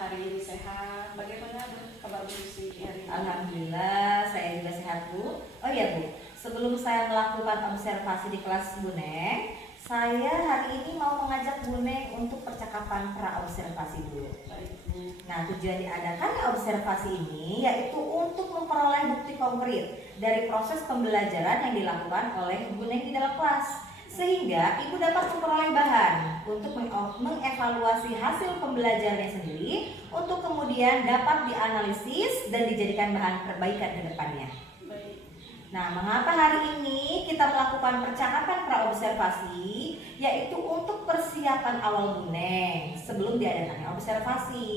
hari ini sehat. Bagaimana kabar Bu Lucy hari ini? Alhamdulillah, saya juga sehat Bu. Oh iya Bu, sebelum saya melakukan observasi di kelas Bu Neng, saya hari ini mau mengajak Bu Neng untuk percakapan pra-observasi dulu. Baik Bu. Nah, tujuan diadakan observasi ini yaitu untuk memperoleh bukti konkret dari proses pembelajaran yang dilakukan oleh Bu Neng di dalam kelas, sehingga Ibu dapat memperoleh bahan untuk mengevaluasi hasil pembelajarannya sendiri untuk kemudian dapat dianalisis dan dijadikan bahan perbaikan ke depannya. Baik. Nah, mengapa hari ini kita melakukan percakapan pra-observasi, yaitu untuk persiapan awal Bu Neng sebelum diadakannya observasi.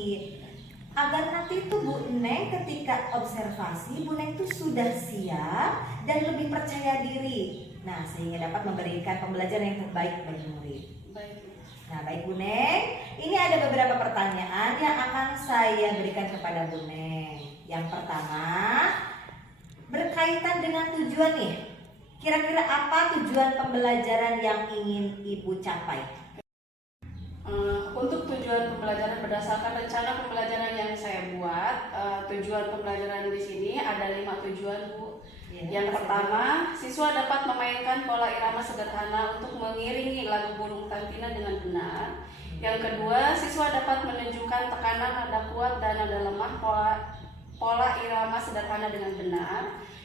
Agar nanti tuh Bu Neng ketika observasi, Bu Neng tuh sudah siap dan lebih percaya diri. Nah, sehingga dapat memberikan pembelajaran yang terbaik bagi murid. Baik Bu. Nah, baik Bu Neng, ini ada beberapa pertanyaan yang akan saya berikan kepada Bu Neng. Yang pertama, berkaitan dengan tujuan nih. Kira-kira apa tujuan pembelajaran yang ingin Ibu capai? Untuk tujuan pembelajaran berdasarkan rencana pembelajaran yang saya buat, tujuan pembelajaran di sini ada 5 tujuan Bu. Yang pertama, siswa dapat memainkan pola irama sederhana untuk mengiringi lagu burung tantina dengan benar. Yang kedua, siswa dapat menunjukkan tekanan nada kuat dan nada lemah pola irama sederhana dengan benar.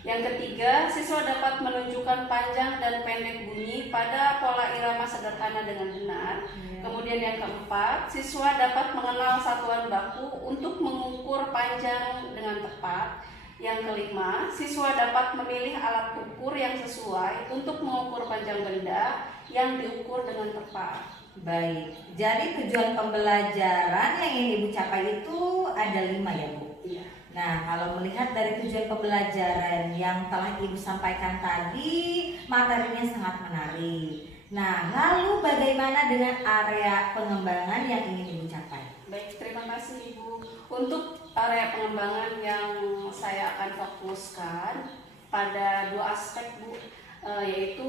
Yang ketiga, siswa dapat menunjukkan panjang dan pendek bunyi pada pola irama sederhana dengan benar. Kemudian yang keempat, siswa dapat mengenal satuan baku untuk mengukur panjang dengan tepat. Yang kelima, siswa dapat memilih alat ukur yang sesuai untuk mengukur panjang benda yang diukur dengan tepat. Baik, jadi tujuan pembelajaran yang ingin Ibu capai itu ada 5 ya Bu? Iya. Nah, kalau melihat dari tujuan pembelajaran yang telah Ibu sampaikan tadi, materinya sangat menarik. Nah, lalu bagaimana dengan area pengembangan yang ingin Ibu capai? Baik, terima kasih Ibu. Untuk area pengembangan yang saya akan fokuskan pada 2 aspek Bu, yaitu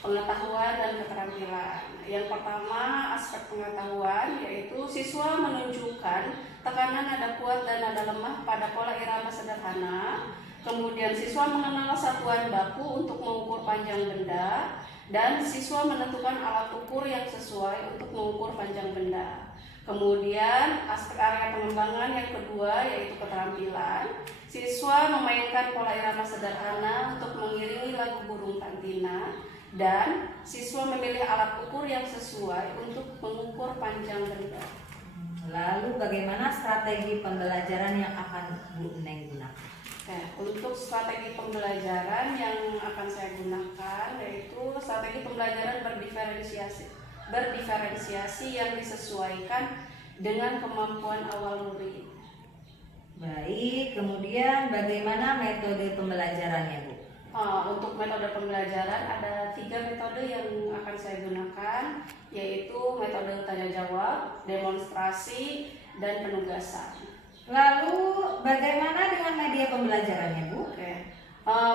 pengetahuan dan keterampilan. Yang pertama, aspek pengetahuan, yaitu siswa menunjukkan tekanan nada kuat dan nada lemah pada pola irama sederhana. Kemudian siswa mengenal satuan baku untuk mengukur panjang benda, dan siswa menentukan alat ukur yang sesuai untuk mengukur panjang benda. Kemudian aspek area pengembangan yang kedua yaitu keterampilan. Siswa memainkan pola irama sederhana untuk mengiringi lagu burung tantina, dan siswa memilih alat ukur yang sesuai untuk mengukur panjang benda. Lalu bagaimana strategi pembelajaran yang akan Bu Neng gunakan? Untuk strategi pembelajaran yang akan saya gunakan yaitu strategi pembelajaran berdiferensiasi yang disesuaikan dengan kemampuan awal murid. Baik, kemudian bagaimana metode pembelajarannya Bu? Untuk metode pembelajaran ada 3 metode yang akan saya gunakan, yaitu metode tanya jawab, demonstrasi, dan penugasan. Lalu bagaimana dengan media pembelajarannya Bu?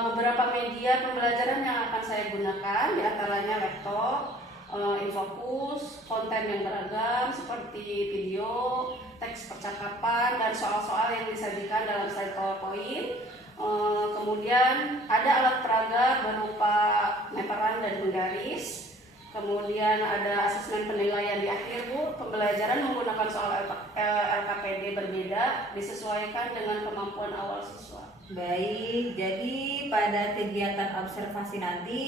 Beberapa media pembelajaran yang akan saya gunakan diantaranya laptop, infocus, konten yang beragam seperti video, teks percakapan, dan soal-soal yang disajikan dalam slide PowerPoint. Kemudian ada alat peraga berupa meteran dan penggaris. Kemudian ada asesmen penilaian di akhir Bu. Pembelajaran menggunakan soal LKPD berbeda disesuaikan dengan kemampuan awal siswa. Baik, jadi pada kegiatan observasi nanti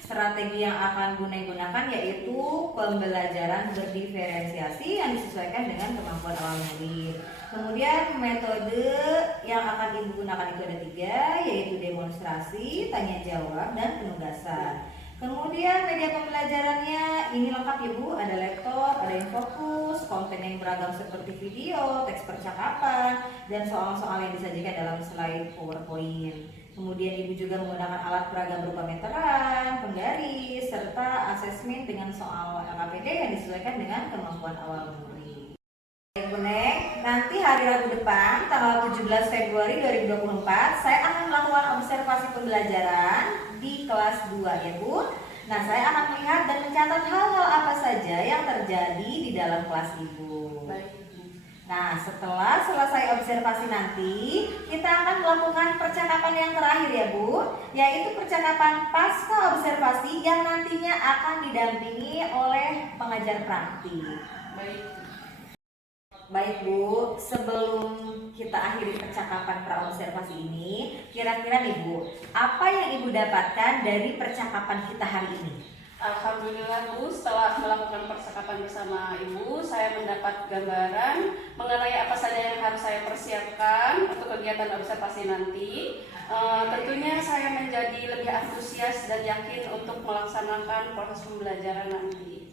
strategi yang akan Bu Neng gunakan yaitu pembelajaran berdiferensiasi yang disesuaikan dengan kemampuan awal murid. Kemudian metode yang akan Ibu gunakan itu ada 3, yaitu demonstrasi, tanya jawab, dan penugasan. Kemudian media pembelajarannya ini lengkap ya Bu, ada laptop, ada infocus, konten yang beragam seperti video, teks percakapan, dan soal-soal yang disajikan dalam slide PowerPoint. Kemudian Ibu juga menggunakan alat peraga berupa meteran, penggaris, serta asesmen dengan soal LKPD yang disesuaikan dengan kemampuan awal murid. Bu Neng, nanti hari Rabu depan, tanggal 17 Februari 2024, saya akan melakukan observasi pembelajaran di kelas 2 ya Bu. Nah, saya akan melihat dan mencatat hal-hal apa saja yang terjadi di dalam kelas Ibu. Baik. Nah, setelah selesai observasi nanti, kita akan melakukan percakapan yang terakhir ya Bu, yaitu percakapan pasca observasi yang nantinya akan didampingi oleh pengajar praktik. Baik Bu, sebelum kita akhiri percakapan praobservasi ini, kira-kira nih Bu, apa yang Ibu dapatkan dari percakapan kita hari ini? Alhamdulillah Bu, setelah melakukan percakapan bersama Ibu, saya mendapat gambaran mengenai apa saja yang harus saya persiapkan untuk kegiatan observasi nanti. Tentunya saya menjadi lebih antusias dan yakin untuk melaksanakan proses pembelajaran nanti.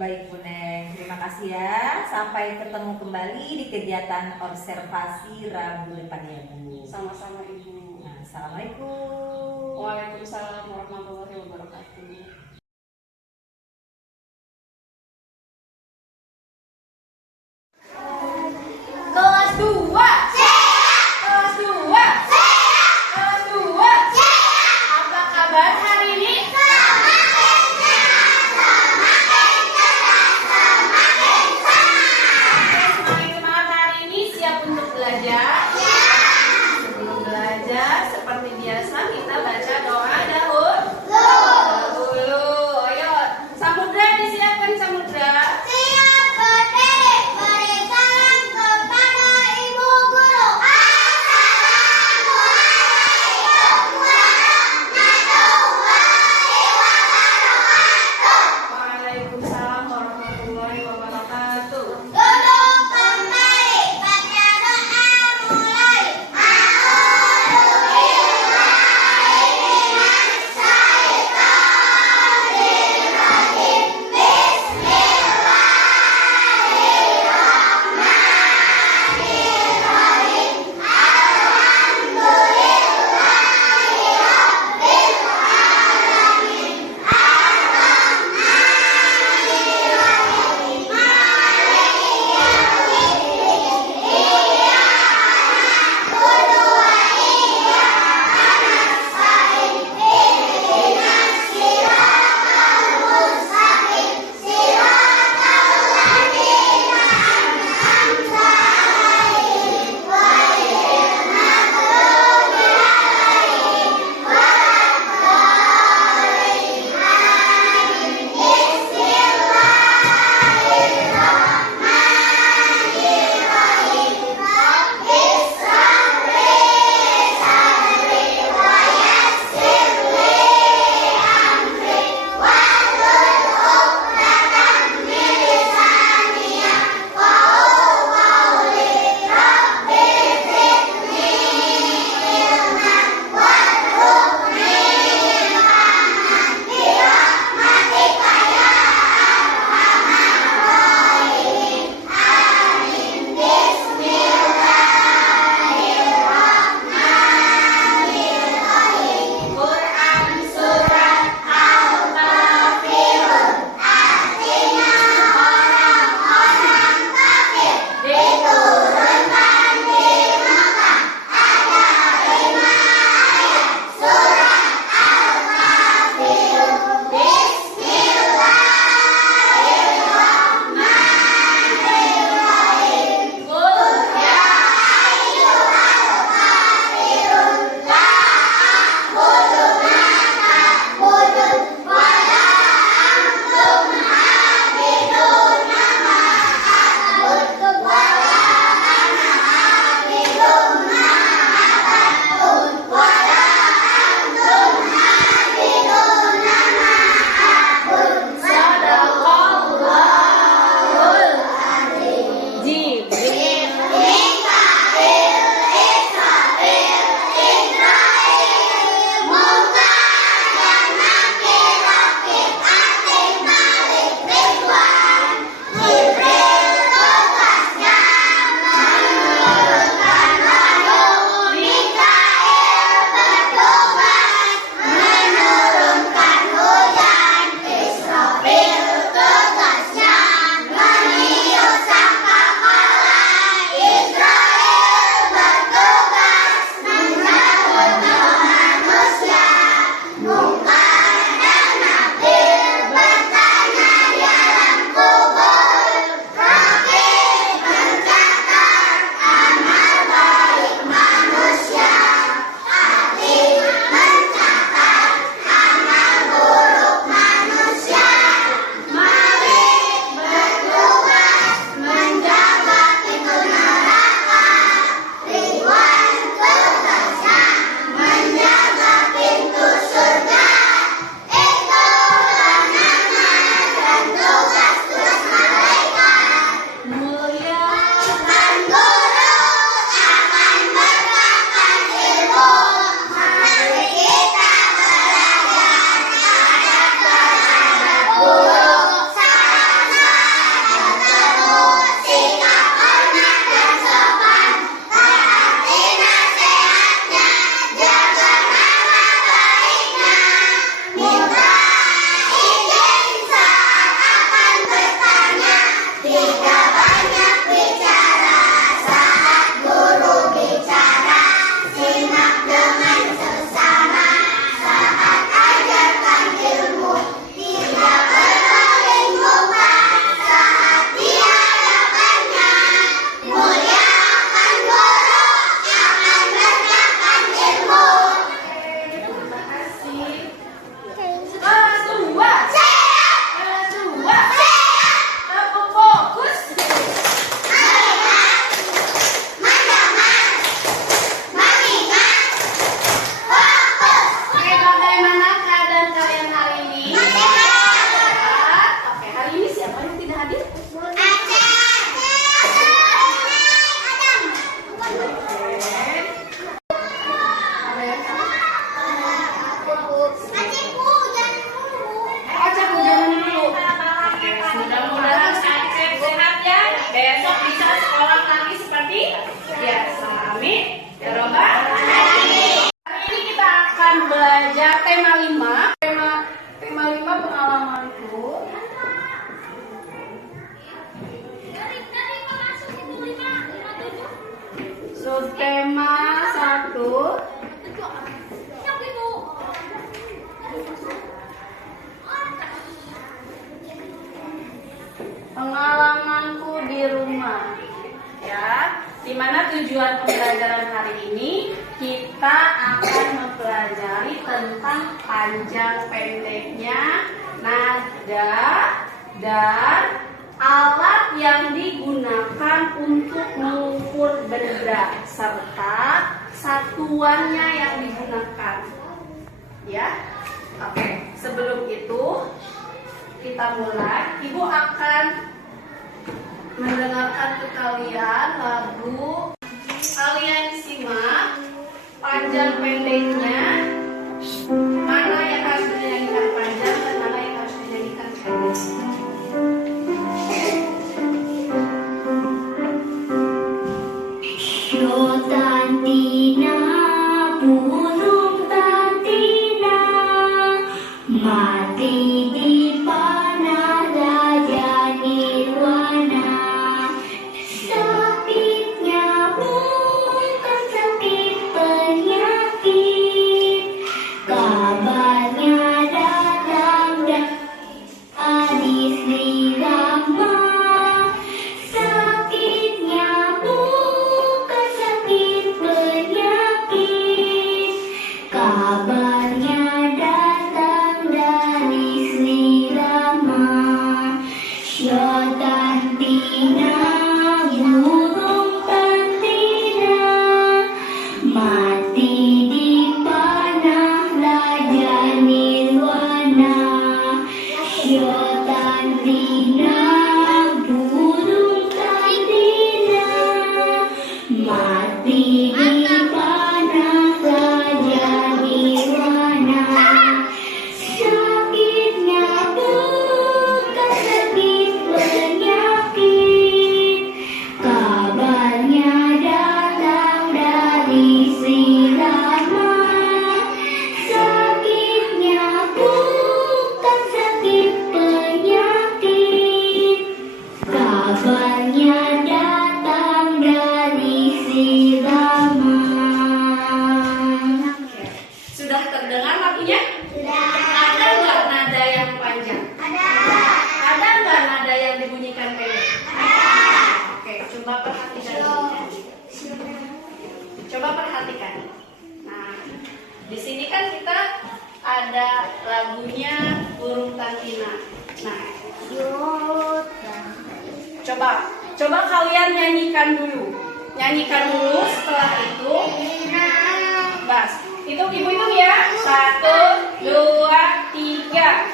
Baik Bu Neng, terima kasih ya. Sampai ketemu kembali di kegiatan observasi Rabu depan ya Bu. Sama-sama Ibu. Nah, Assalamualaikum. Waalaikumsalam warahmatullahi wabarakatuh. Kelas 2. Kelas 2. Kelas 2. Apa kabar hari ini? Semakin semangat hari ini, siap untuk belajar? Sebelum belajar, seperti biasa kita baca doa dahulu. Subtema 1. Pengalamanku di rumah. Ya, dimana tujuan pembelajaran hari ini kita akan mempelajari tentang panjang pendeknya nada dan alat yang digunakan untuk mengukur benda serta satuannya yang digunakan. Ya, oke. Sebelum itu kita mulai. Ibu akan mendengarkan ke kalian lagu. Kalian simak panjang pendeknya, mana yang harus dinyanyikan panjang dan mana yang harus dinyanyikan pendek. Tantina, burung tantina, mati di panah raja nirwana. Sakitnya bukan sakit penyakit, kabarnya datang dari Sri Rama. Sakitnya bukan sakit penyakit, kabarnya datang dari Sri Rama. Tantina, burung tantina, mati di panah raja nirwana. Tantina, burung tantina, mati di panah raja nirwana. Sakitnya bukan sakit penyakit, kabarnya datang dari Sri Rama. Sakitnya bukan sakit penyakit, kabarnya datang dari Sri Rama. Sudah terdengar lagunya? Ada nggak nada yang panjang? Ada nggak nada yang dibunyikan pendek? Oke, coba perhatikan. Coba perhatikan. Nah, di sini kan kita ada lagunya burung tantina. Nah, coba kalian nyanyikan dulu. Nyanyikan dulu, setelah itu bas. Hitung, ibu hitung ya. 1, 2, 3.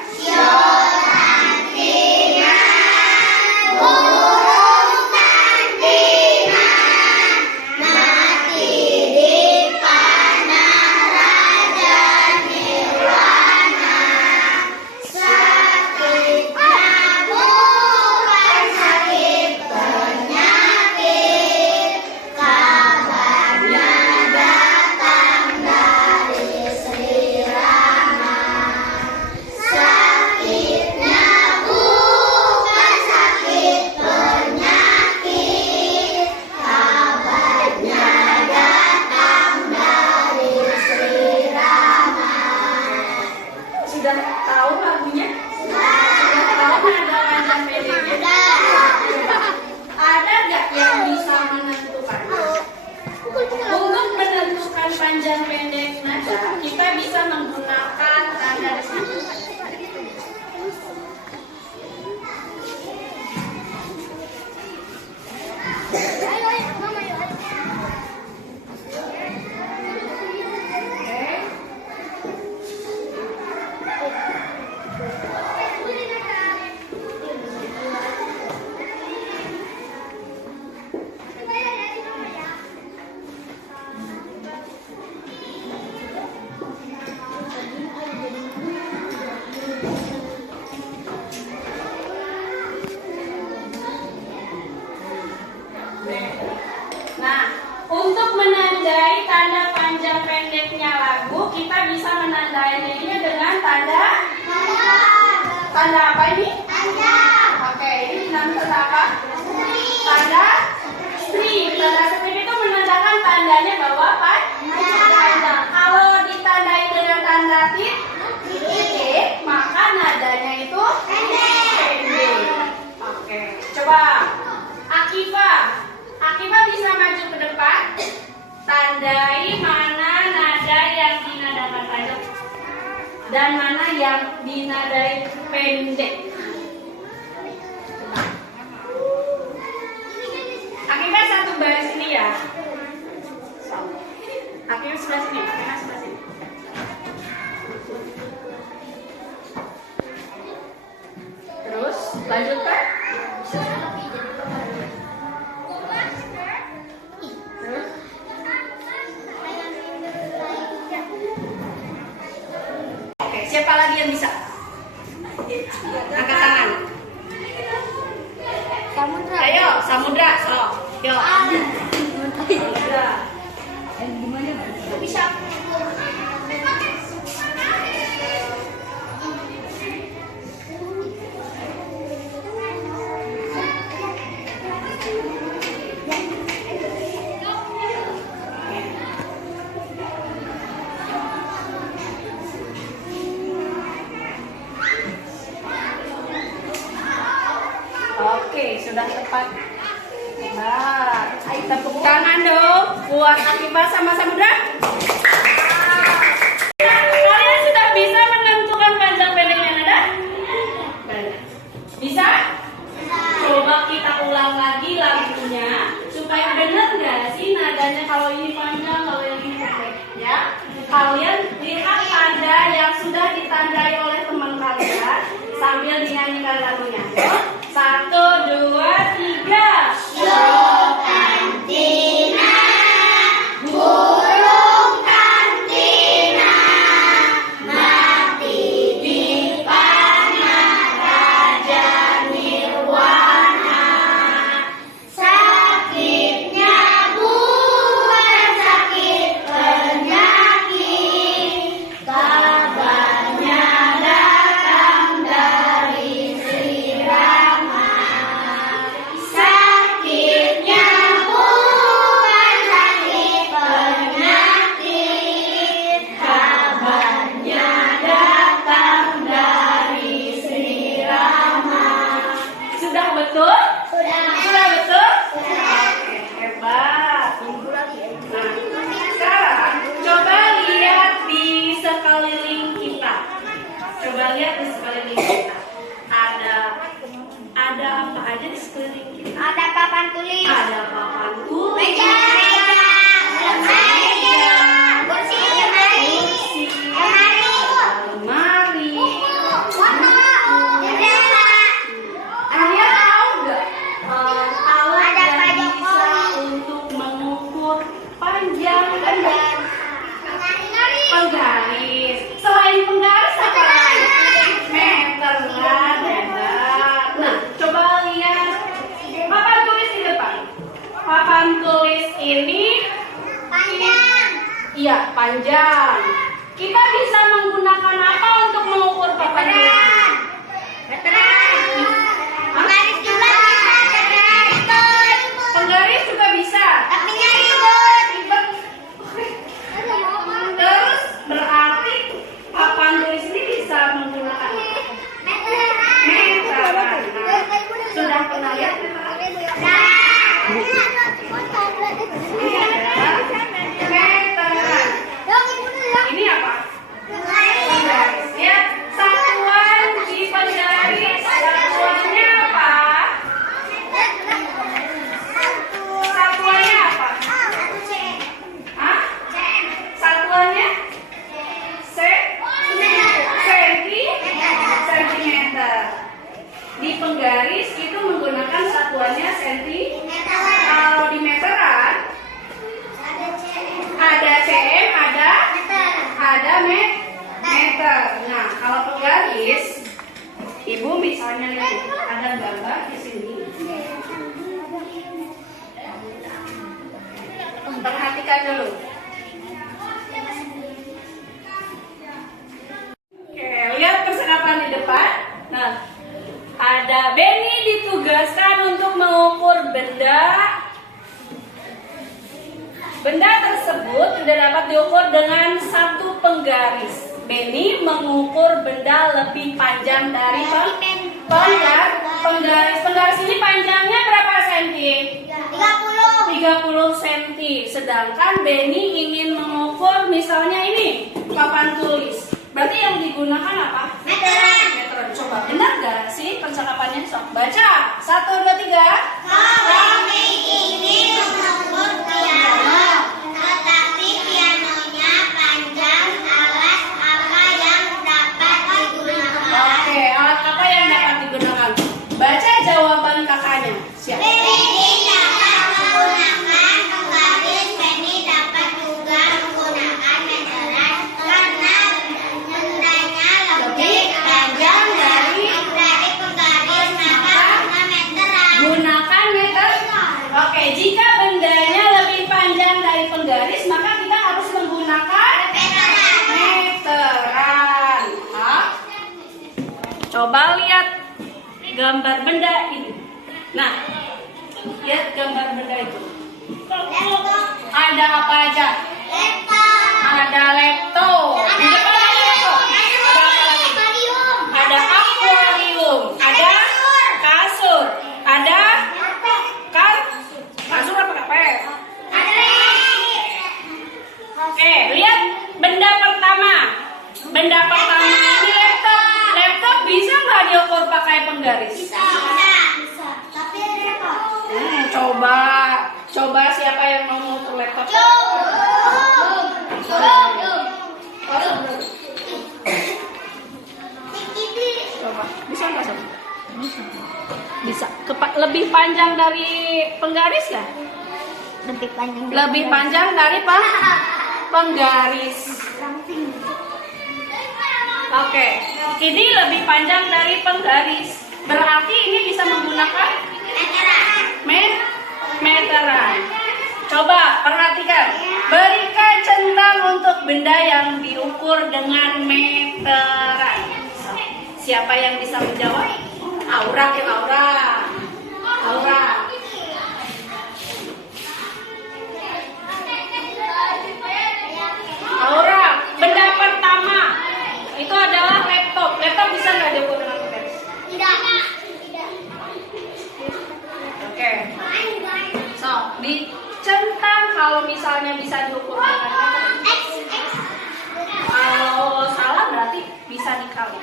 Sudah tahu lagunya? Sudah tahu nada panjang pendeknya? Ada nggak yang bisa menentukan? Untuk menentukan panjang pendek nada, kita bisa menggunakan tanda di sini. Nah, untuk menandai tanda panjang pendeknya lagu, kita bisa menandainya dengan tanda apa ini? Oke, ini tanda apa? Tanda strip. Tanda strip itu menandakan tanda Akifah bisa maju ke depan. Tandai mana nada yang dinadakan panjang dan mana yang dinadai pendek. Akifah satu baris ini ya. Akifah sebelah sini. Akifah sebelah sini. Terus lanjutkan. Terus. Oke, siapa lagi yang bisa? Angkat tangan. Samudra. Ayo, Samudra, so. Yo. Samudra. Bisa. Oke, sudah tepat. Nah, tepuk tangan dong buat Akifah sama Samudra. Kalian sudah bisa menentukan panjang pendeknya nada? Bisa? Coba kita ulang lagi lagunya supaya benar nggak sih nadanya kalau ini panjang, kalau yang ini pendek, ya? Kalian lihat tanda yang sudah ditandai oleh teman kalian sambil dinyanyikan lagunya. Satu, dua, tiga. Kantina, burung kantina, mati di panah raja nirwana. Sakitnya bukan sakit penyakit, kabarnya datang dari Sri Rama. Sakitnya bukan sakit penyakit, kabarnya datang dari Sri Rama. Sudah betul? Sudah. Sudah betul? Sudah. Oke, hebat. Nah, sekarang coba lihat di sekeliling kita. Coba lihat di sekeliling kita. Ada apa aja di sekeliling kita? Ada papan tulis. Ada papan tulis. Meja. Lemari. Kursi. Lemari. Lemari. Foto. Jendela. Kalian tahu nggak alat Ada Pak yang bisa Jokowi. untuk mengukur panjang dan penggaris? Selain penggaris apa lagi? Meter lah, hebat. Nah, coba lihat papan tulis di depan. Papan tulis ini Panjang. iya panjang. Kita bisa menggunakan apa untuk mengukur papan tulis? Meteran. Penggaris juga bisa. Meteran. Penggaris juga bisa. Tapinya ribut. Terus berarti papan tulis ini bisa menggunakan meteran. Nah, sudah pernah lihat meteran? Ini adalah meteran. Ini apa? Penggaris. Ya, satuan di penggaris. Satuannya apa? Satuannya apa? Hah? Satuannya? Sentimeter. Di penggaris itu menggunakan satuannya sentimeter. Kalau di meteran ada cm, ada meter. Nah, kalau penggaris, ibu misalnya lihat ada gambar di sini. Perhatikan dulu. Oke, lihat percakapan di depan. Nah, ada Benny ditugaskan untuk mengukur benda. Benda tersebut tidak dapat diukur dengan satu penggaris. Benny mengukur benda lebih panjang dari penggaris. Penggaris ini panjangnya berapa senti? 30. 30 cm. Sedangkan Benny ingin mengukur misalnya ini papan tulis. Berarti yang digunakan apa? Meteran. Meteran. Coba benar gak sih percakapannya? Sok baca. 1, 2, 3. Kami ingin mengukur piano, tetapi pianonya panjang. Alat apa yang dapat digunakan? Oke, alat apa yang dapat digunakan? Baca jawaban kakaknya. Siap. Benny dapat menggunakan penggaris. Benny dapat juga menggunakan meteran karena bendanya lebih panjang dari penggaris, maka guna meteran. Gunakan meter. Oke, jika bendanya lebih panjang dari penggaris, maka kita harus menggunakan meteran. Hah? Coba lihat gambar benda ini. Nah, lihat gambar benda itu. Ada apa aja? Ada laptop. Di depan ada laptop. Ada apa lagi? Ada akuarium. Ada kasur. Ada kasur apa kapet? Lihat benda pertama. Benda pertama ini laptop. Laptop bisa nggak diukur pakai penggaris? Coba siapa yang mau mengukur laptop? Coba, bisa nggak sob? Bisa. Lebih panjang dari penggaris nggak? Lebih panjang dari penggaris. Oke, ini lebih panjang dari penggaris. Berarti ini bisa menggunakan meteran. Coba perhatikan. Berikan centang untuk benda yang diukur dengan meteran. Siapa yang bisa menjawab? Aura. Aura, benda pertama itu adalah laptop. Laptop bisa nggak diukur dengan penggaris? Oke. So, dicentang kalau misalnya bisa diukur dengan meteran. Kalau salah berarti bisa dikali.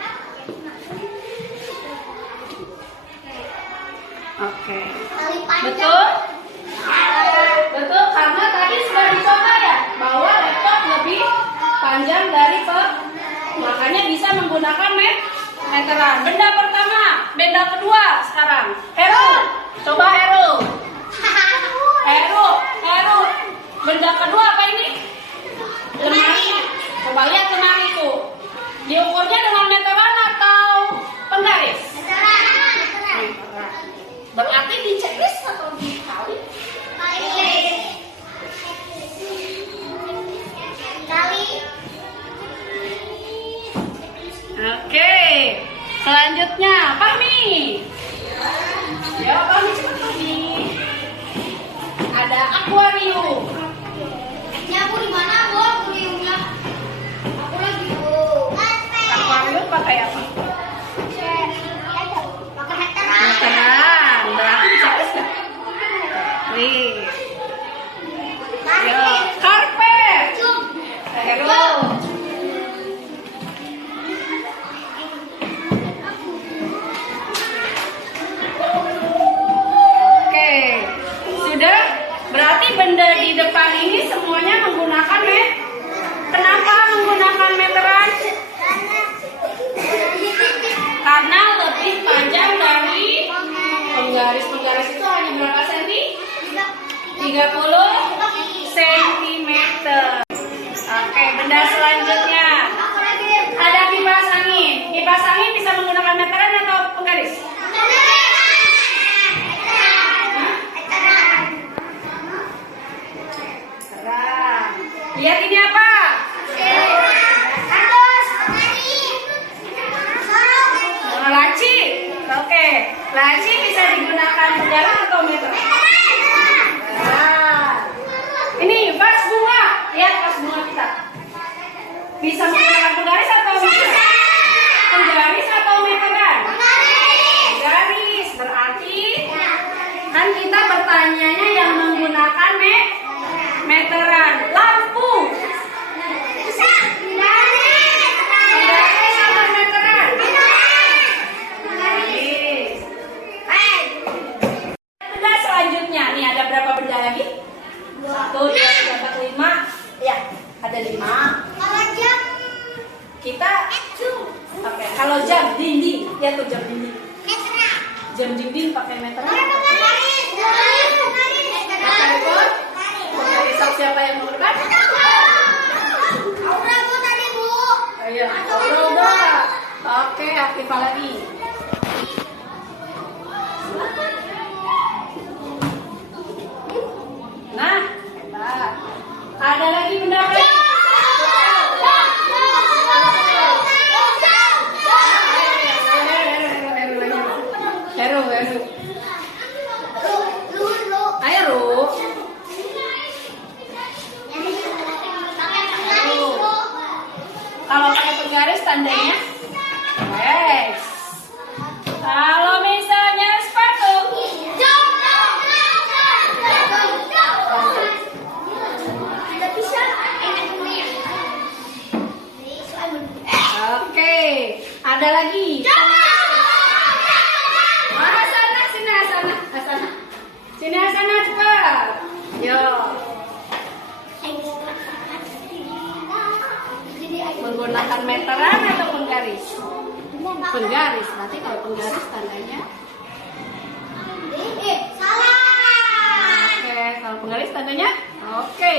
Oke. Betul? Betul, karena tadi sudah dicoba ya bahwa laptop lebih panjang dari makanya bisa menggunakan meteran. Benda pertama, benda kedua sekarang. Heru, coba Heru. Benda kedua apa ini? Lemari. Coba lihat lemari itu. Diukurnya dengan meteran atau penggaris? Meteran. Berarti di checklist atau dikali? Oke, selanjutnya Fahmi. Ya, Fahmi cepat Fahmi. Ada akuarium. Akuarium pakai apa? Meteran. Berarti di checklist nggak? Nih. Yo, karpet. Heru. Oke, sudah. Berarti benda di depan ini semuanya menggunakan Kenapa menggunakan meteran? Karena lebih panjang dari penggaris. Penggaris itu hanya berapa senti? 30 cm. Oke, benda selanjutnya ada kipas angin. Kipas angin bisa menggunakan meteran atau penggaris? Lihat ini apa? Laci. Oke, laci bisa digunakan penggaris atau meteran? Ini vas bunga. Lihat vas bunga kita. Bisa menggunakan penggaris atau meteran? Penggaris atau meteran? Penggaris. Berarti kan kita bertanyanya yang menggunakan Ada 5. Kalau jam Kita oke, kalau jam dinding, ya tuh jam dinding. meteran. Jam dinding pakai meteran. Penggaris. Pakai ekor. Penggaris sok siapa yang mau dekat? Aura Bu tadi Bu. Ayo, udah. Oke, aktif lagi. Nah, hebat. Ada lagi benda apa? Heru. Ayo, Ru. Kalau pakai penggaris tandanya yes. Kalau misalnya sepatu, oke. Ada lagi. Mana sana, sini sana. Sini sana cepat. Yo. Menggunakan meteran atau penggaris? Penggaris, berarti kalau penggaris tandanya oke, kalau penggaris tandanya oke.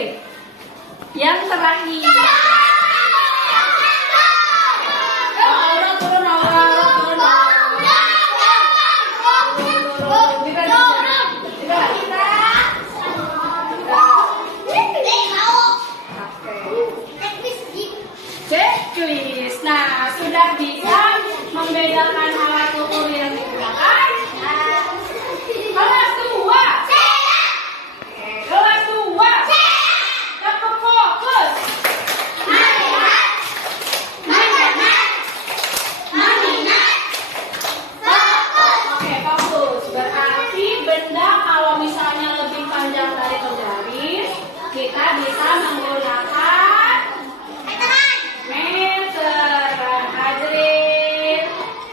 Yang terakhir. Aura turun. Cek kuis. Nah, sudah bisa membedakan alat ukur yang digunakan. Kelas 2. Kelas 2. Tetap fokus. Oke, fokus. Berarti benda kalau misalnya lebih panjang dari penggaris, kita bisa menggunakan meteran.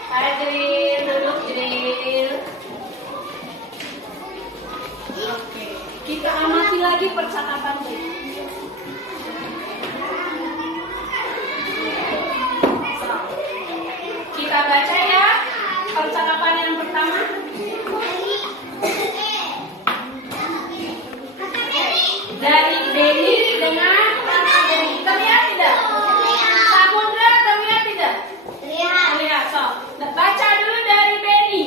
Hadirin, duduk Jril. Oke, kita amati lagi percakapan ini. Kita baca ya percakapan yang pertama. Dari Denny dengan Denny. Terlihat tidak? Samudra terlihat tidak? Terlihat. So, baca dulu dari Benny.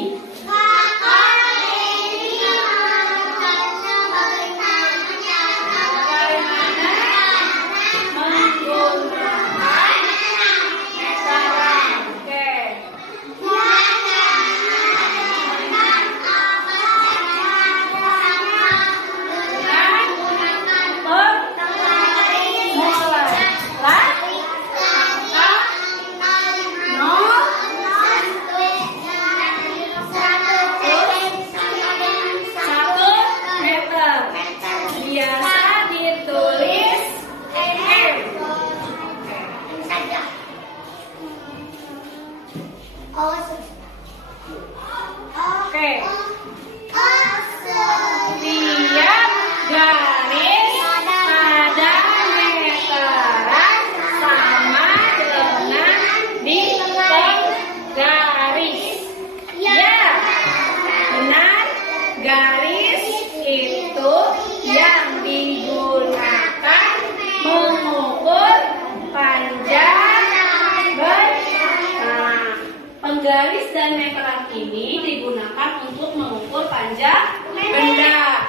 Bagaimana menggunakan meteran? Oke. Garis itu yang digunakan mengukur panjang benda. Penggaris dan meteran ini digunakan untuk mengukur panjang benda.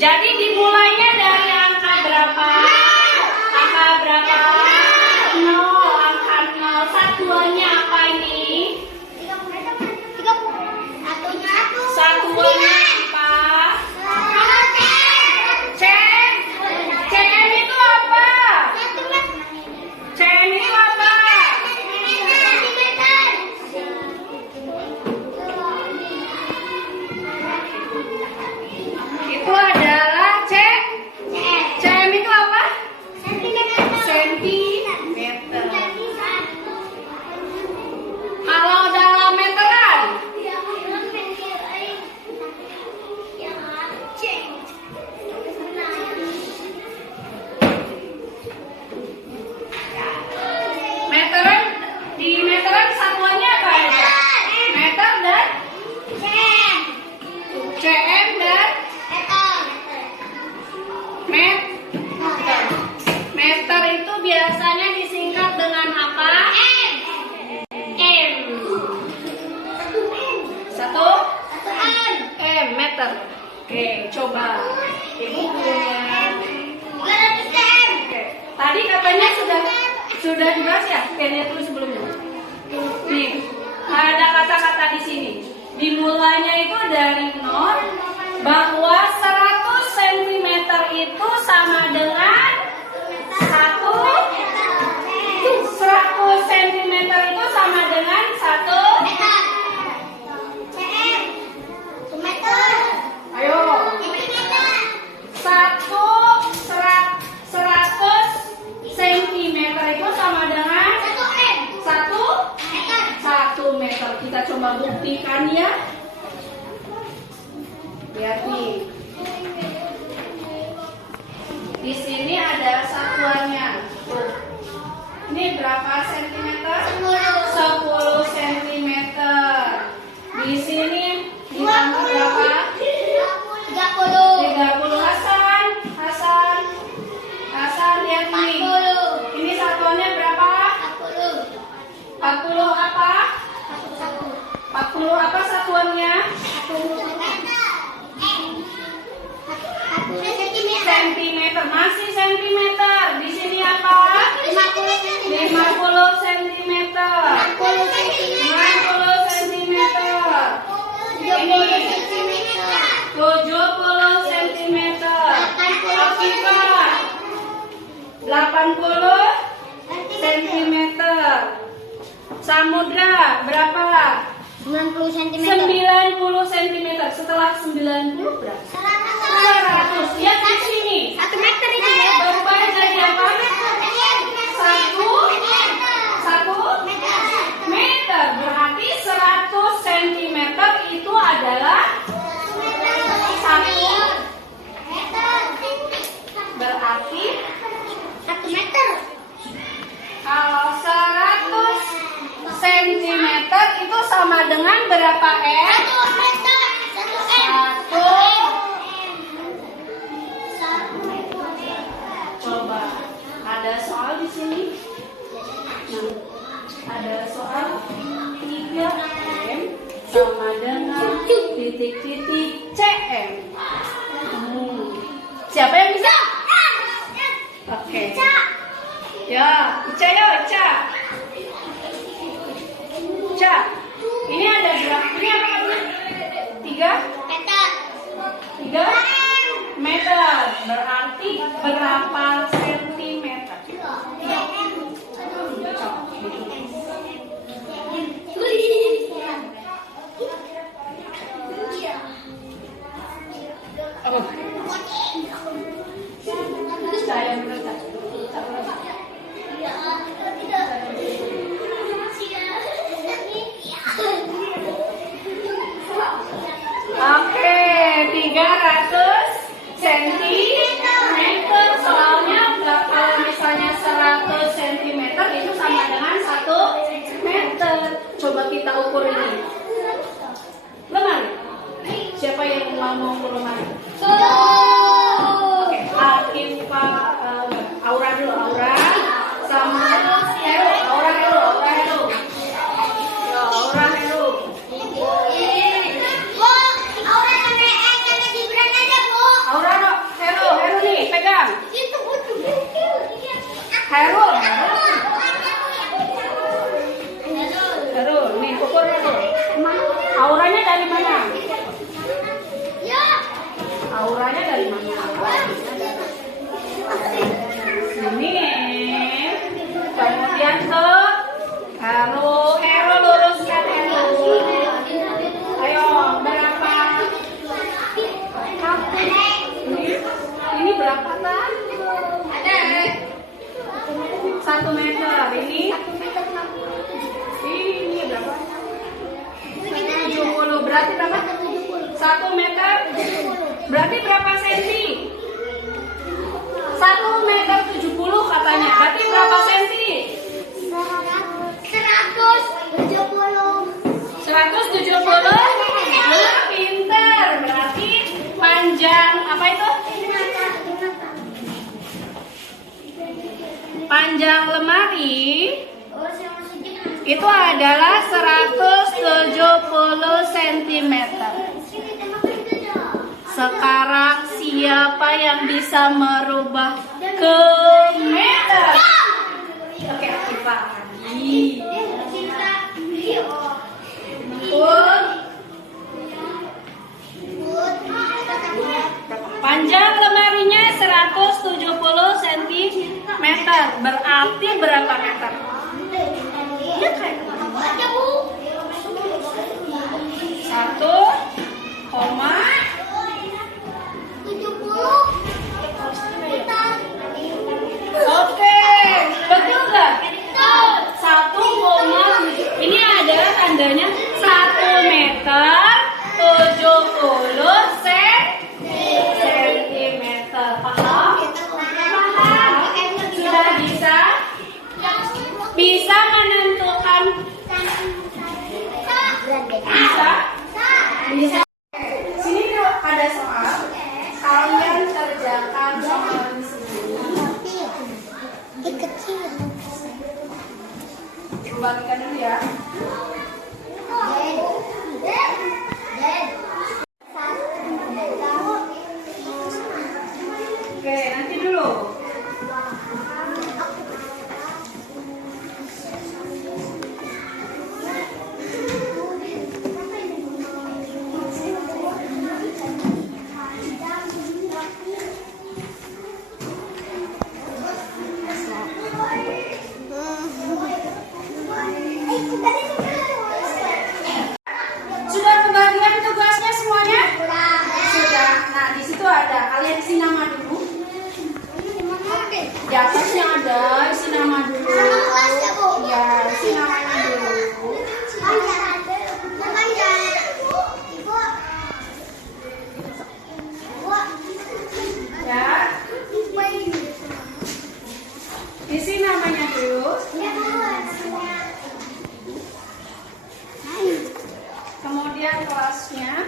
Jadi dimulainya dari angka berapa? Angka berapa? 0, angka 0. Satuannya apa ini? Satuannya apa? Cm. Cm itu apa? Cm itu apa? Itu adalah cm itu apa? Sentimeter. Kalau dalam meteran? Meter itu biasanya disingkat dengan apa? M. Satu M meter. Oke, coba ibu punya. Oke, tadi katanya sudah dibahas ya? Oke, lihat dulu sebelumnya. Nih, ada kata-kata di sini. Dimulainya itu dari 0, bahwa 100 cm itu sama dengan 100 cm itu sama dengan 1 ayo 100 cm itu sama dengan 1 meter. Kita coba buktikan ya. Lihat nih. Di sini ada satuannya. Tuh. Ini berapa sentimeter? 10 sentimeter. Di sini ditambah berapa? 30. Hasan lihat nih. Ini satuannya berapa? 40 apa? 40 apa satuannya? Sentimeter. Masih sentimeter. Di sini apa? 50 sentimeter. 60 sentimeter. Ini 70 sentimeter. Afifah 80 sentimeter. Samudra berapa? 90 cm. 90 cm. Setelah 90 berapa? 100. Lihat di sini. 1 meter itu ya. Berubah jadi apa? 1 meter. Berarti 100 cm itu adalah 1. Berarti 1 meter. kalau 100 cm itu sama dengan berapa M? 1 meter. 1 M. 1. Coba ada soal di sini. Nah, ada soal 3M sama dengan titik-titik CM. Siapa yang bisa? Oke. Ya, Ica ya, Ica. Ica. Ini ada berapa? Ini apa namanya? 3 meter. Berarti berapa sentimeter? Oh. Saya menurut Oke, 300 cm. Soalnya kalau misalnya 100 cm itu sama dengan 1 meter. Coba kita ukur ini. Lemari. Siapa yang mau ukur lemari? Oke, Alkifa, Aura dulu, Aura. Sama Heru, Aura Heru. Ya, Aura Heru. Aura no, Heru nih, pegang. Heru, nih ukur Heru. Auranya dari mana? Auranya dari mana? Sini. Kemudian ke Heru luruskan Heru. Ayo, berapa? Ini berapa kan? 1 meter. Ini berapa? 70. Berarti berapa? 1 meter. Berarti berapa senti? 1 meter 70 katanya. Berarti berapa senti? 170. Pinter. Berarti panjang apa itu? panjang lemari itu adalah 170 cm. Sekarang siapa yang bisa merubah ke meter? Oke, kita lagi. Panjang lemarinya 170 cm. Berarti berapa meter? Satu koma. Oke, betul nggak? 1,7. Ini adalah tandanya 1 meter 70 centimeter. Paham? Sudah bisa? Bisa menentukan? Bisa? Bisa. Sini ada soal. Kalian kerjakan soal di sini. Bagikan dulu ya. Oke, nanti dulu. Sudah kebagian tugasnya semuanya? Sudah. Nah, di situ ada. Kalian isi nama dulu. Di atasnya ada, isi nama dulu. Ya, isi namanya dulu. Ya, isi namanya dulu. Kemudian kelasnya.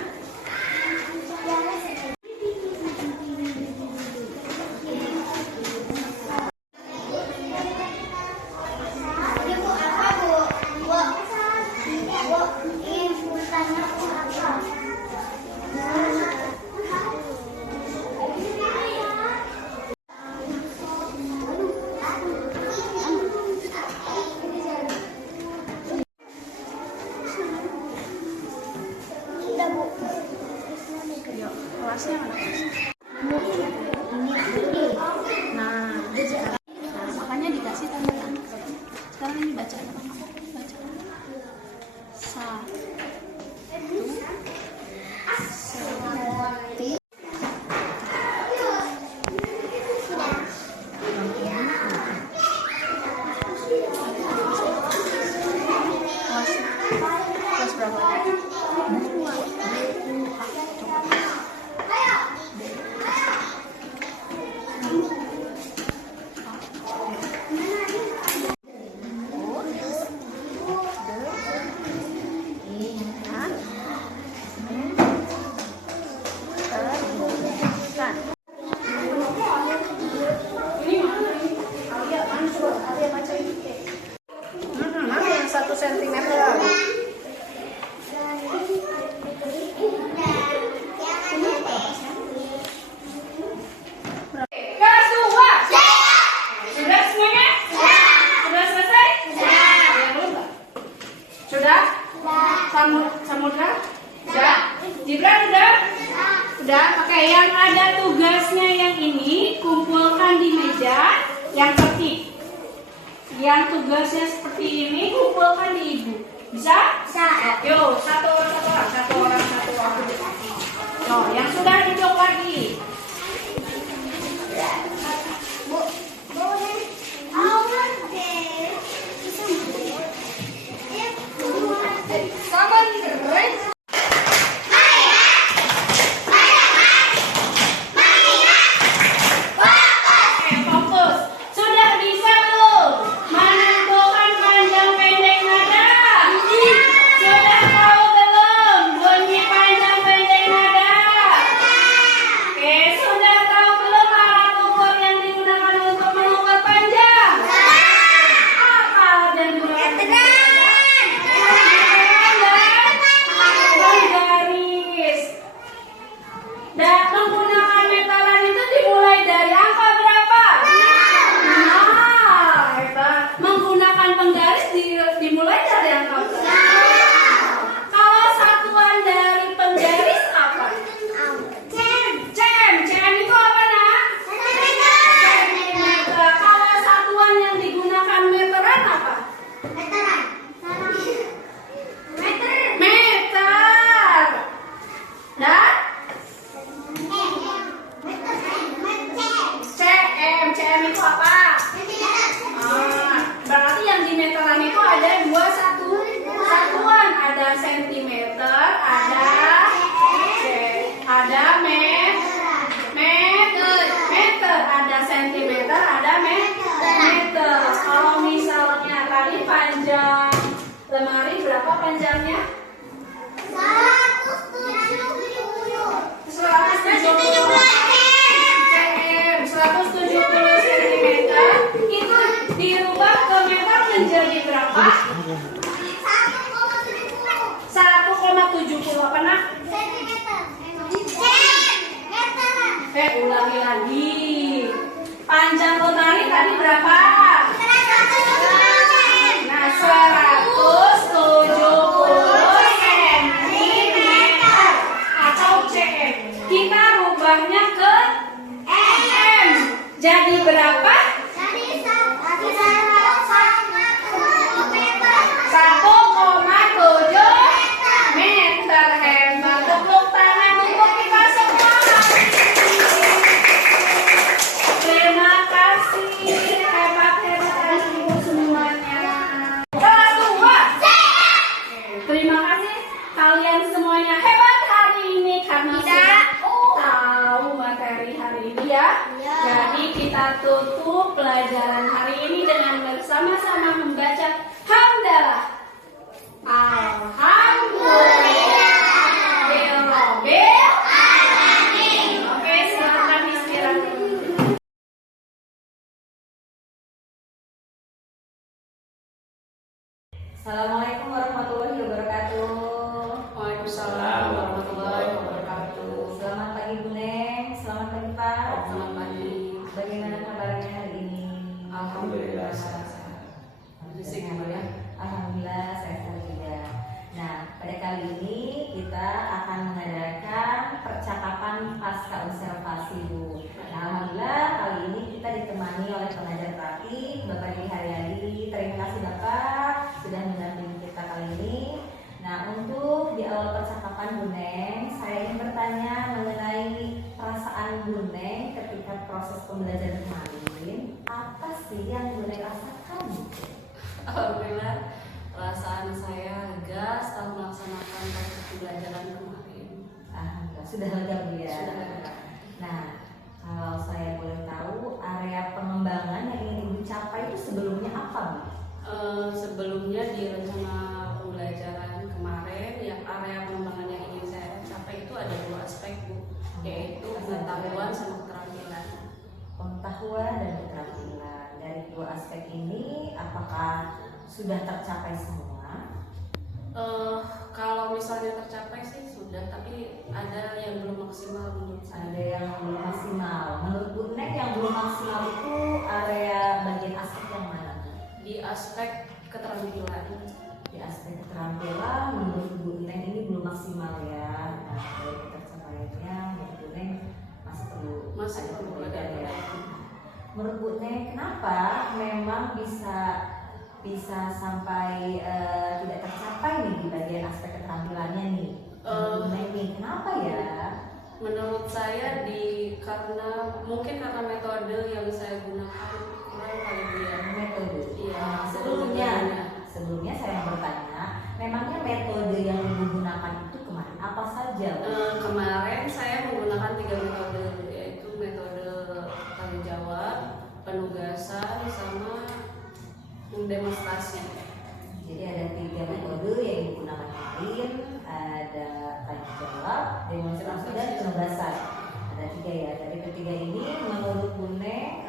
Kelasnya mana? Nah, makanya dikasih tanda tangan. Sekarang ini baca. Baca. Satu. Kelas berapa? Mana yang 1 cm? Kelas 2. Sudah semuanya? Sudah selesai? Sudah? Samudra? Sudah? Gibran udah? Udah? Oke, yang ada tugasnya yang ini kumpulkan di meja yang tertib. Yang tugasnya seperti ini kumpulkan di ibu. Bisa? Bisa. Yuk, satu orang. Yo, yang sudah duduk lagi. Fokus. Sudah bisa belum menentukan panjang pendek nada? Sudah tahu belum bunyi panjang pendek nada? Oke, itu apa? Berarti yang di meteran itu ada dua satuan, ada sentimeter, ada meter, ada sentimeter, ada meter. Kalau misalnya tadi panjang lemari berapa panjangnya? 170 cm. Itu dirubah ke meter menjadi berapa? 1,70 apa nak? Ulangi lagi. Panjang lemari tadi berapa? Nah, 170 cm atau cm. Kita rubahnya ke mm. Jadi berapa? 1,7 meter. Hebat. Tepuk tangan untuk kita semua. Terima kasih. Hebat ibu semuanya. Kelas 2. Terima kasih kalian semuanya hebat hari ini karena sudah tahu materi hari ini ya. Jadi kita tutup pelajaran hari ini dengan bersama-sama membaca hamdalah. Alhamdulillah. Oke, silakan istirahat. Assalamualaikum warahmatullahi wabarakatuh. Waalaikumsalam warahmatullahi wabarakatuh. Selamat pagi Bu Neng, selamat pagi Pak. Selamat pagi. Bagaimana kabarnya hari ini? Alhamdulillah. Alhamdulillah sehat juga. Nah, pada kali ini kita akan mengadakan percakapan pasca observasi Bu. Nah, alhamdulillah kali ini kita ditemani oleh pengajar praktik Bapak Didi Haryadi. Terima kasih Bapak sudah mendampingi kita kali ini. Nah, untuk di awal percakapan Bu Neng, saya ingin bertanya mengenai perasaan Bu Neng ketika proses pembelajaran kemarin. Apa sih yang Bu Neng rasakan? Alhamdulillah, perasaan saya lega setelah melaksanakan proses pembelajaran kemarin. Alhamdulillah, sudah lega Bu ya. Sudah lega. Nah, kalau saya boleh tahu area pengembangan yang ingin Ibu capai itu sebelumnya apa Bu? Sebelumnya di rencana pembelajaran kemarin, yang area pengembangan yang ingin saya capai itu ada dua aspek Bu, yaitu pengetahuan sama keterampilan. Pengetahuan dan keterampilan. Dari dua aspek ini, apakah sudah tercapai semua? Kalau misalnya tercapai sih sudah, tapi ada yang belum maksimal menurut saya. Ada yang belum maksimal. Menurut Bu Neng yang belum maksimal itu area bagian aspek yang mana? Di aspek keterampilan. Di aspek keterampilan, menurut Bu Neng ini belum maksimal ya. Nah, dari tercapainya, menurut Bu Neng masih perlu ada ya. Menurut Bu Neng, kenapa memang bisa sampai tidak tercapai nih di bagian aspek keterampilannya nih? Bu Neng nih, kenapa ya? Menurut saya karena metode yang saya gunakan kurang kali Bu ya. Metode. Iya. Sebelumnya saya mau bertanya, memangnya metode yang Ibu gunakan itu kemarin apa saja? Kemarin saya menggunakan 3 metode, yaitu metode tanya jawab, penugasan, sama demonstrasi. Jadi ada 3 metode yang digunakan kemarin, ada tanya jawab, demonstrasi dan penugasan. Ada 3 ya. Dari ketiga ini, menurut Bu Neng,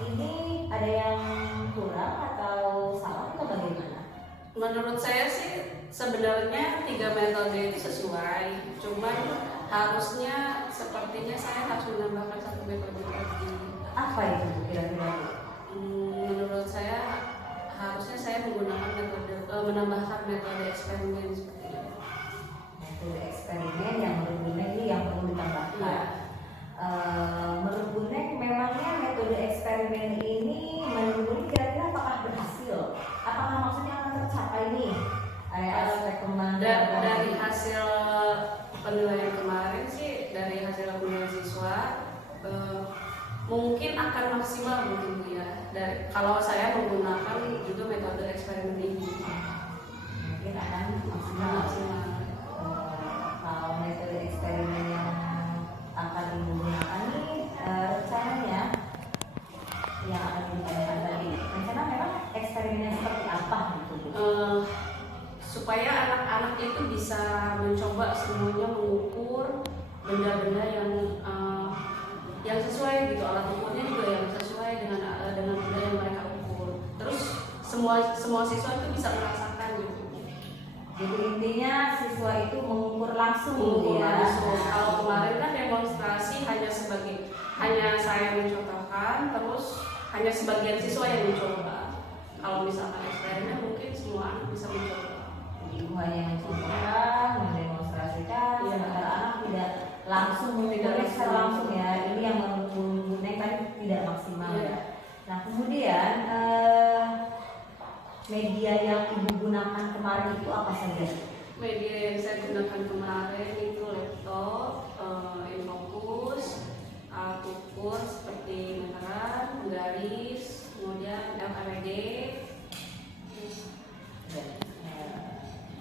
ini ada yang kurang atau salah atau bagaimana? Menurut saya sih sebenarnya 3 metode itu sesuai, cuman harusnya sepertinya saya harus menambahkan 1 metode lagi. Apa itu Bu, kira-kira Bu? Menurut saya harusnya saya menggunakan menambahkan metode eksperimen seperti itu. Metode eksperimen yang menurut Bu Neng ini yang perlu ditambahkan. Iya. Menurut Bu Neng, memangnya metode eksperimen ini menurut Bu Neng kira-kira apakah berhasil? Apakah maksudnya akan tercapai nih aspek kemandirian? Dari hasil penilaian kemarin sih, dari hasil penilaian siswa mungkin akan maksimal mungkin Bu ya. Kalau saya menggunakan juga metode eksperimen ini. Mungkin akan maksimal. Kalau metode eksperimen yang akan Ibu gunakan ini rencananya yang akan ditanyakan tadi, rencana memang eksperimennya seperti apa gitu Bu? Supaya anak-anak itu bisa mencoba semuanya mengukur benda-benda yang sesuai gitu, alat ukurnya juga yang sesuai dengan benda yang mereka ukur. Terus semua siswa itu bisa merasakan gitu. Jadi intinya siswa itu mengukur langsung Mengukur ya. langsung. Kalau kemarin kan demonstrasi hanya saya mencontohkan, terus hanya sebagian siswa yang mencoba. Kalau misalkan eksperimen mungkin semua anak bisa mencoba. Ibu hanya mencoba, mendemonstrasikan, Iya. sementara anak tidak langsung mengukurnya secara langsung ya. Ini yang mengukur kan tidak maksimal Iya. ya. Nah kemudian media yang Ibu gunakan kemarin itu apa saja? Media yang saya gunakan kemarin itu laptop, infocus, alat ukur seperti meteran, garis, kemudian LKPD.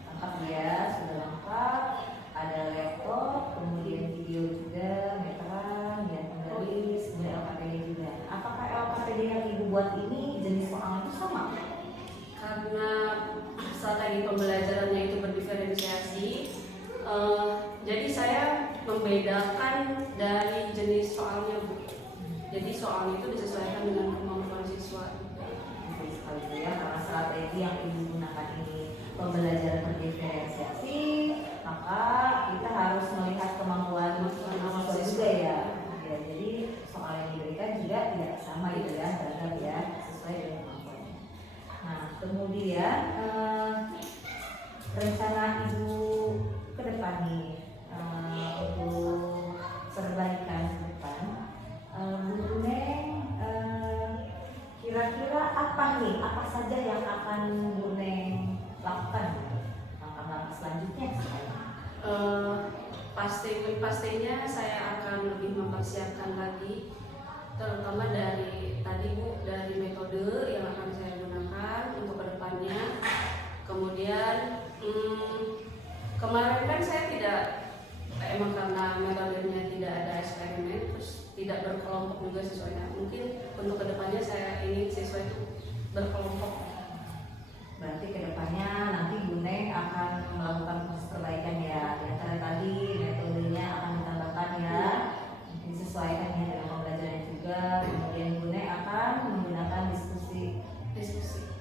Lengkap ya, sudah lengkap. Ada laptop, kemudian video juga, meteran, dan garis, kemudian LKPD juga. Apakah LKPD yang Ibu buat ini jenis soal itu sama? Karena strategi pembelajarannya itu berdiferensiasi, jadi saya membedakan dari jenis soalnya Bu. Jadi soalnya itu disesuaikan dengan kemampuan siswa. Betul sekali ya, karena strategi yang Ibu gunakan ini pembelajaran berdiferensiasi, maka kita harus melihat kemampuan siswa juga ya. Ya, jadi soal yang diberikan juga tidak sama gitu ya, beragam ya, sesuai dengan kemampuannya. Nah, kemudian rencana Ibu ke depan nih untuk perbaikan ke depan, Bu Neng, kira-kira apa saja yang akan Bu Neng lakukan langkah-langkah selanjutnya? Pastinya saya akan lebih mempersiapkan lagi, terutama dari tadi Bu, dari metode yang akan saya gunakan untuk kedepannya. Kemudian kemarin kan saya tidak, emang karena metodenya tidak ada eksperimen, terus tidak berkelompok juga siswanya. Mungkin untuk kedepannya saya ingin siswa itu berkelompok. Berarti kedepannya nanti Bu Neng akan melakukan proses perbaikan ya. Yang tadi metodenya akan ditambahkan ya, disesuaikan ya dengan pembelajaran juga. Kemudian Bu Neng akan menggunakan diskusi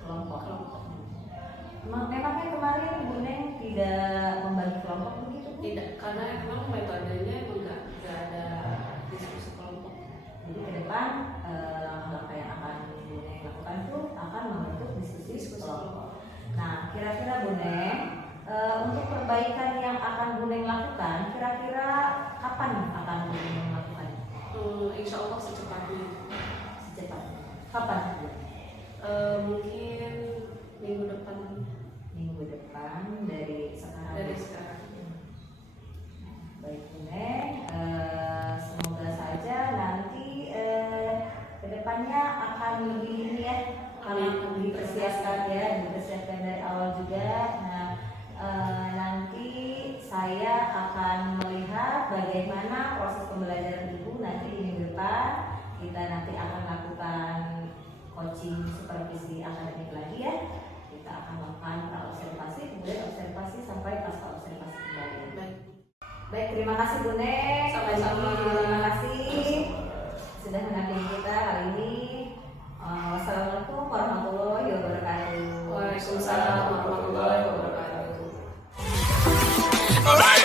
kelompok. Memangnya kemarin Bu Neng tidak membagi kelompok begitu Bu? Tidak, karena memang metodenya enggak ada diskusi kelompok. Jadi ke depan langkah-langkah yang akan Bu Neng lakukan itu akan membentuk diskusi kelompok. Nah, kira-kira Bu Neng, untuk perbaikan yang akan Bu Neng lakukan, kira-kira kapan akan Bu Neng lakukan? Insya Allah secepatnya. Secepatnya. Kapan? Mungkin minggu depan. Minggu depan dari sekarang. Dari sekarang. Baik Bu Neng, semoga saja nanti kedepannya akan lebih ini ya, akan dipersiapkan ya, dipersiapkan dari awal juga. Nah, nanti saya akan melihat bagaimana proses pembelajaran Ibu nanti di minggu depan. Kita nanti akan lakukan coaching supervisi akademik lagi ya. Kita akan melakukan observasi, kemudian observasi sampai pasca observasi kembali. Baik, terima kasih Bu Neng. Sama-sama. Terima kasih sudah mendampingi kita hari ini. Wassalamualaikum warahmatullahi wabarakatuh. Waalaikumsalam warahmatullahi wabarakatuh. Alright.